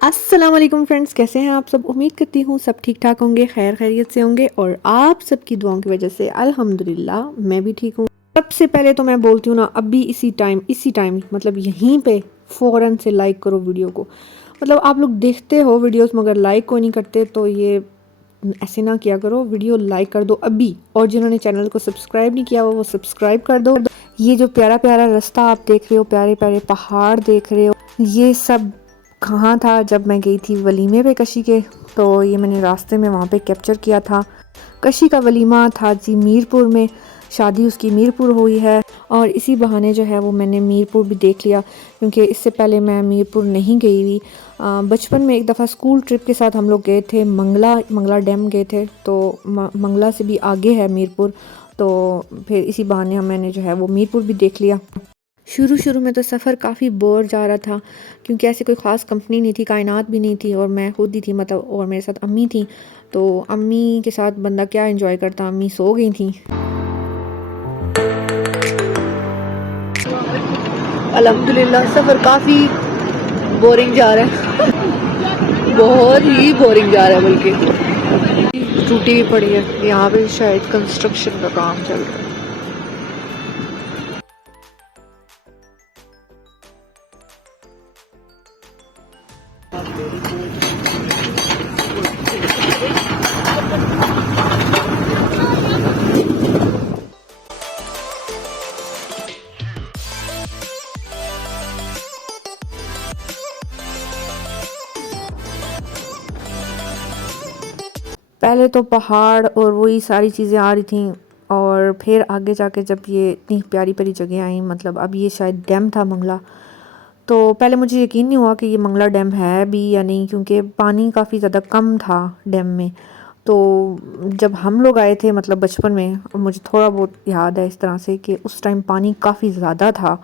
अस्सलाम वालेकुम फ्रेंड्स, कैसे हैं आप सब। उम्मीद करती हूँ सब ठीक ठाक होंगे, खैर खैरियत से होंगे और आप सबकी दुआओं की वजह से अल्हम्दुलिल्लाह मैं भी ठीक हूँ। सबसे पहले तो मैं बोलती हूँ ना, अभी इसी टाइम मतलब यहीं पे फ़ौरन से लाइक करो वीडियो को। मतलब आप लोग देखते हो वीडियोस मगर लाइक को नहीं करते, तो ये ऐसे ना किया करो, वीडियो लाइक कर दो अभी। और जिन्होंने चैनल को सब्सक्राइब नहीं किया वो सब्सक्राइब कर दो। ये जो प्यारा प्यारा रास्ता आप देख रहे हो, प्यारे प्यारे पहाड़ देख रहे हो, ये सब कहाँ था जब मैं गई थी वलीमे पे कशी के। तो ये मैंने रास्ते में वहाँ पे कैप्चर किया था। कशी का वलीमा था जी मीरपुर में, शादी उसकी मीरपुर हुई है और इसी बहाने जो है वो मैंने मीरपुर भी देख लिया, क्योंकि इससे पहले मैं मीरपुर नहीं गई हुई। बचपन में एक दफ़ा स्कूल ट्रिप के साथ हम लोग गए थे, मंगला डैम गए थे। तो मंगला से भी आगे है मीरपुर, तो फिर इसी बहाने मैंने जो है वो मीरपुर भी देख लिया। शुरू शुरू में तो सफ़र काफ़ी बोर जा रहा था, क्योंकि ऐसी कोई ख़ास कंपनी नहीं थी, कायनात भी नहीं थी और मैं खुद ही थी, मतलब और मेरे साथ अम्मी थी। तो अम्मी के साथ बंदा क्या एंजॉय करता, अम्मी सो गई थी। अल्हम्दुलिल्लाह सफ़र काफ़ी बोरिंग जा रहा है बहुत ही बोरिंग जा रहा है, बल्कि टूटी भी पड़ी है। यहाँ पे शायद कंस्ट्रक्शन का काम चल रहा है। पहले तो पहाड़ और वही सारी चीज़ें आ रही थी, और फिर आगे जाके जब ये इतनी प्यारी प्यारी जगह आई, मतलब अब ये शायद डैम था मंगला। तो पहले मुझे यकीन नहीं हुआ कि ये मंगला डैम है भी या नहीं, क्योंकि पानी काफ़ी ज़्यादा कम था डैम में। तो जब हम लोग आए थे मतलब बचपन में, मुझे थोड़ा बहुत याद है इस तरह से कि उस टाइम पानी काफ़ी ज़्यादा था।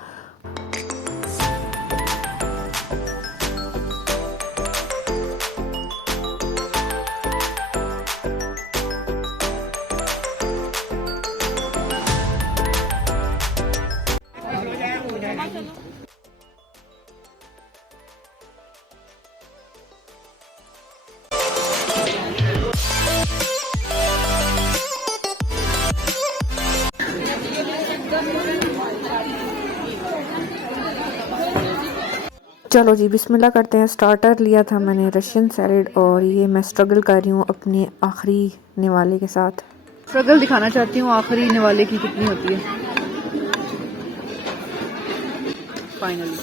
चलो जी बिस्मिल्लाह करते हैं। स्टार्टर लिया था मैंने रशियन सैलेड, और ये मैं स्ट्रगल कर रही हूँ अपने आखिरी निवाले के साथ। स्ट्रगल दिखाना चाहती हूँ आखिरी निवाले की कितनी होती है। फाइनली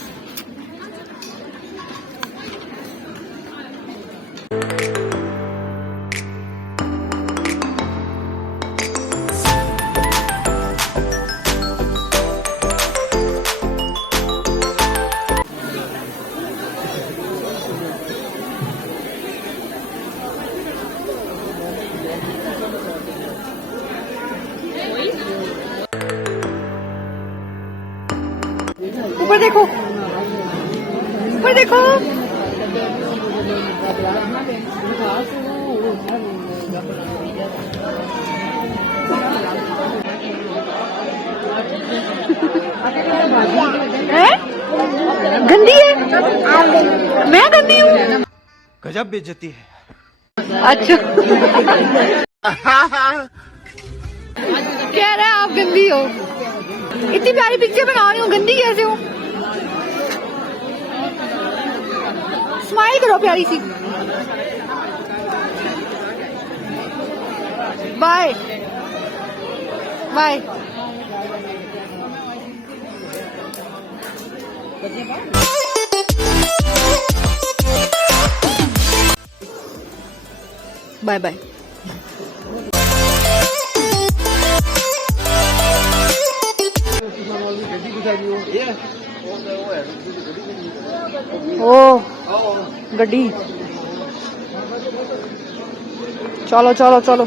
ऊपर देखो, ऊपर देखो। है? गंदी है? मैं गंदी हूँ? गजब बेइज्जती है। अच्छा कह रहा है आप गंदी हो। इतनी प्यारी पिक्चर बना रही हूँ, गंदी कैसे हूँ? स्माइल करो प्यारी सी। Bye bye. Bye bye. ओ गड्डी, चलो चलो चलो।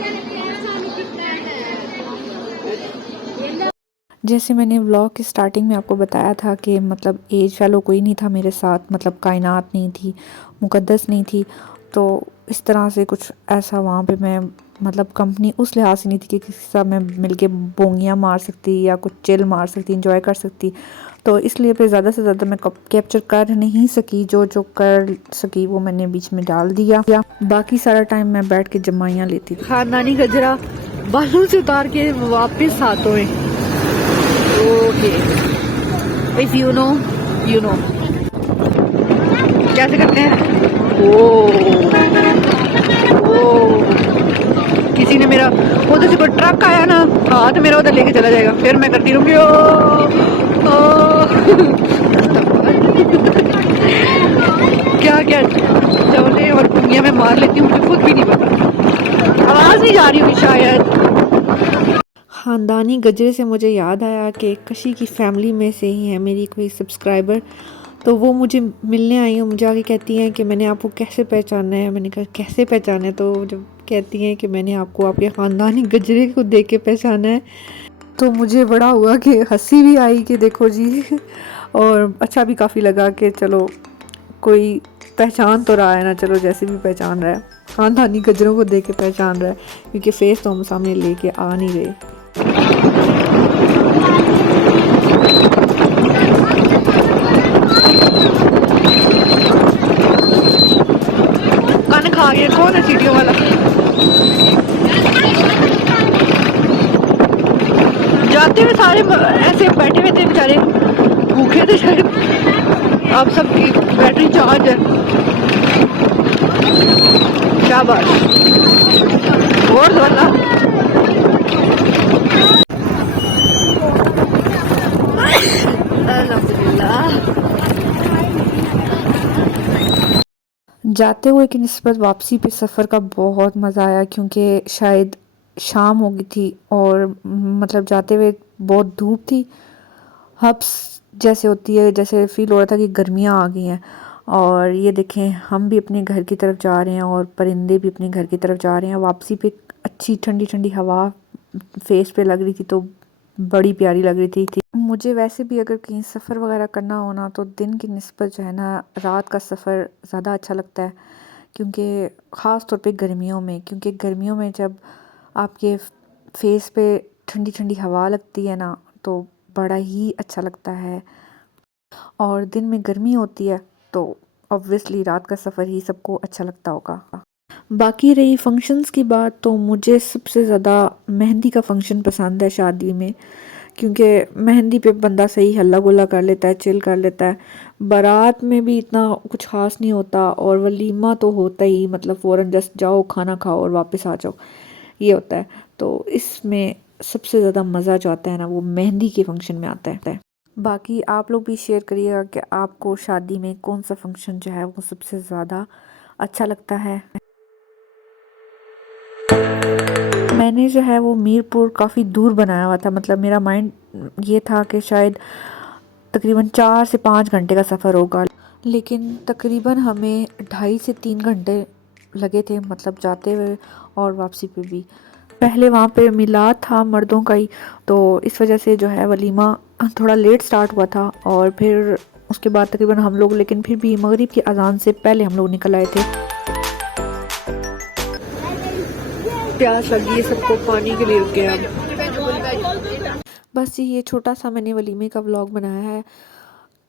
जैसे मैंने व्लॉग की स्टार्टिंग में आपको बताया था कि मतलब एज फैलो कोई नहीं था मेरे साथ, मतलब कायनात नहीं थी, मुकद्दस नहीं थी। तो इस तरह से कुछ ऐसा वहाँ पे मैं, मतलब कंपनी उस लिहाज से नहीं थी कि किसी के साथ मैं मिलके बोंगियाँ मार सकती या कुछ चिल मार सकती, इंजॉय कर सकती। तो इसलिए फिर ज़्यादा से ज़्यादा मैं कैप्चर कर नहीं सकी, जो जो कर सकी वो मैंने बीच में डाल दिया। बाकी सारा टाइम मैं बैठ के जमाइयाँ लेती थी। खानदानी गजरा बालों से उतार के वापस हाथों में। Okay, if you know you know कैसे करते हैं। ओ किसी ने मेरा उधर से कोई ट्रक आया ना, हाथ मेरा उधर लेके चला जाएगा, फिर मैं करती रहूंगी क्या क्या चवले और दुनिया में मार लेती हूँ, मुझे खुद भी नहीं पता, आवाज नहीं जा रही होगी शायद। ख़ानदानी गजरे से मुझे याद आया कि कशी की फैमिली में से ही है मेरी कोई सब्सक्राइबर, तो वो मुझे मिलने आई हैं, मुझे आके कहती हैं कि मैंने आपको कैसे पहचाना है। मैंने कहा कैसे पहचाना है, तो जब कहती हैं कि मैंने आपको आपके ख़ानदानी गजरे को देख के पहचाना है, तो मुझे बड़ा हुआ कि हंसी भी आई कि देखो जी, और अच्छा भी काफ़ी लगा कि चलो कोई पहचान तो रहा है ना, चलो जैसे भी पहचान रहा है, ख़ानदानी गजरों को देख के पहचान रहा है, क्योंकि फेस तो हम सामने लेके आ नहीं रहे। खाना खा गया, कौन है सीटियों वाला? जाते हुए सारे ऐसे बैठे हुए थे बेचारे, भूखे थे शायद। अब सबकी बैटरी चार्ज है, शाबाश, और वाला जाते हुए की निस्बत वापसी पे सफ़र का बहुत मज़ा आया, क्योंकि शायद शाम हो गई थी और मतलब जाते हुए बहुत धूप थी, हब्स जैसे होती है, जैसे फील हो रहा था कि गर्मियाँ आ गई हैं। और ये देखें, हम भी अपने घर की तरफ जा रहे हैं और परिंदे भी अपने घर की तरफ जा रहे हैं। वापसी पे अच्छी ठंडी ठंडी हवा फेस पे लग रही थी, तो बड़ी प्यारी लग रही थी। मुझे वैसे भी अगर कहीं सफ़र वगैरह करना हो ना, तो दिन की निस्बत जो है ना, रात का सफ़र ज़्यादा अच्छा लगता है, क्योंकि ख़ास तौर पे गर्मियों में, क्योंकि गर्मियों में जब आपके फेस पे ठंडी ठंडी हवा लगती है ना, तो बड़ा ही अच्छा लगता है। और दिन में गर्मी होती है, तो ऑब्वियसली रात का सफ़र ही सबको अच्छा लगता होगा। बाकी रही फंक्शंस की बात, तो मुझे सबसे ज़्यादा मेहंदी का फ़ंक्शन पसंद है शादी में, क्योंकि मेहंदी पे बंदा सही हल्ला गुल्ला कर लेता है, चिल कर लेता है। बारात में भी इतना कुछ ख़ास नहीं होता, और वलीमा तो होता ही, मतलब फ़ौरन जस्ट जाओ, खाना खाओ और वापस आ जाओ, ये होता है। तो इसमें सबसे ज़्यादा मज़ा जो आता है ना, वो मेहंदी के फंक्शन में आता है। बाकी आप लोग भी शेयर करिएगा कि आपको शादी में कौन सा फंक्शन जो है वो सबसे ज़्यादा अच्छा लगता है। मैंने जो है वो मीरपुर काफ़ी दूर बनाया हुआ था, मतलब मेरा माइंड ये था कि शायद तकरीबन 4 से 5 घंटे का सफ़र होगा, लेकिन तकरीबन हमें 2.5 से 3 घंटे लगे थे, मतलब जाते हुए और वापसी पे भी। पहले वहाँ पे मिलाद था मर्दों का ही, तो इस वजह से जो है वलीमा थोड़ा लेट स्टार्ट हुआ था, और फिर उसके बाद तकरीबन हम लोग, लेकिन फिर भी मगरिब की अजान से पहले हम लोग निकल आए थे। प्यास लगी है सबको, पानी के लिए रुक गए अब। बस ये छोटा सा मैंने वलीमे का व्लॉग बनाया है,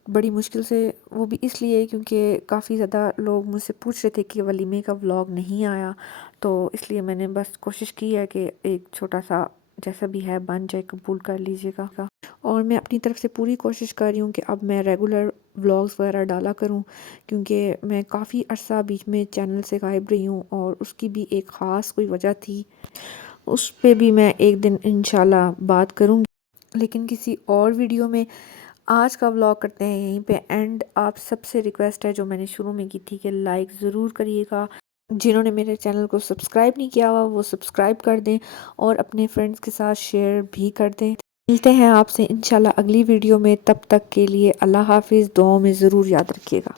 बड़ी मुश्किल से, वो भी इसलिए क्योंकि काफ़ी ज़्यादा लोग मुझसे पूछ रहे थे कि वलीमे का व्लॉग नहीं आया, तो इसलिए मैंने बस कोशिश की है कि एक छोटा सा जैसा भी है बन जाए, कबूल कर लीजिएगा। और मैं अपनी तरफ से पूरी कोशिश कर रही हूँ कि अब मैं रेगुलर व्लॉग्स वगैरह डाला करूँ, क्योंकि मैं काफ़ी अरसा बीच में चैनल से गायब रही हूँ, और उसकी भी एक ख़ास कोई वजह थी, उस पर भी मैं एक दिन इंशाल्लाह बात करूँगी, लेकिन किसी और वीडियो में। आज का व्लॉग करते हैं यहीं पे एंड। आप सबसे रिक्वेस्ट है, जो मैंने शुरू में की थी, कि लाइक ज़रूर करिएगा। जिन्होंने मेरे चैनल को सब्सक्राइब नहीं किया हुआ, वो सब्सक्राइब कर दें, और अपने फ्रेंड्स के साथ शेयर भी कर दें। मिलते हैं आपसे इंशाल्लाह अगली वीडियो में, तब तक के लिए अल्लाह हाफिज़। दुआओं में ज़रूर याद रखिएगा।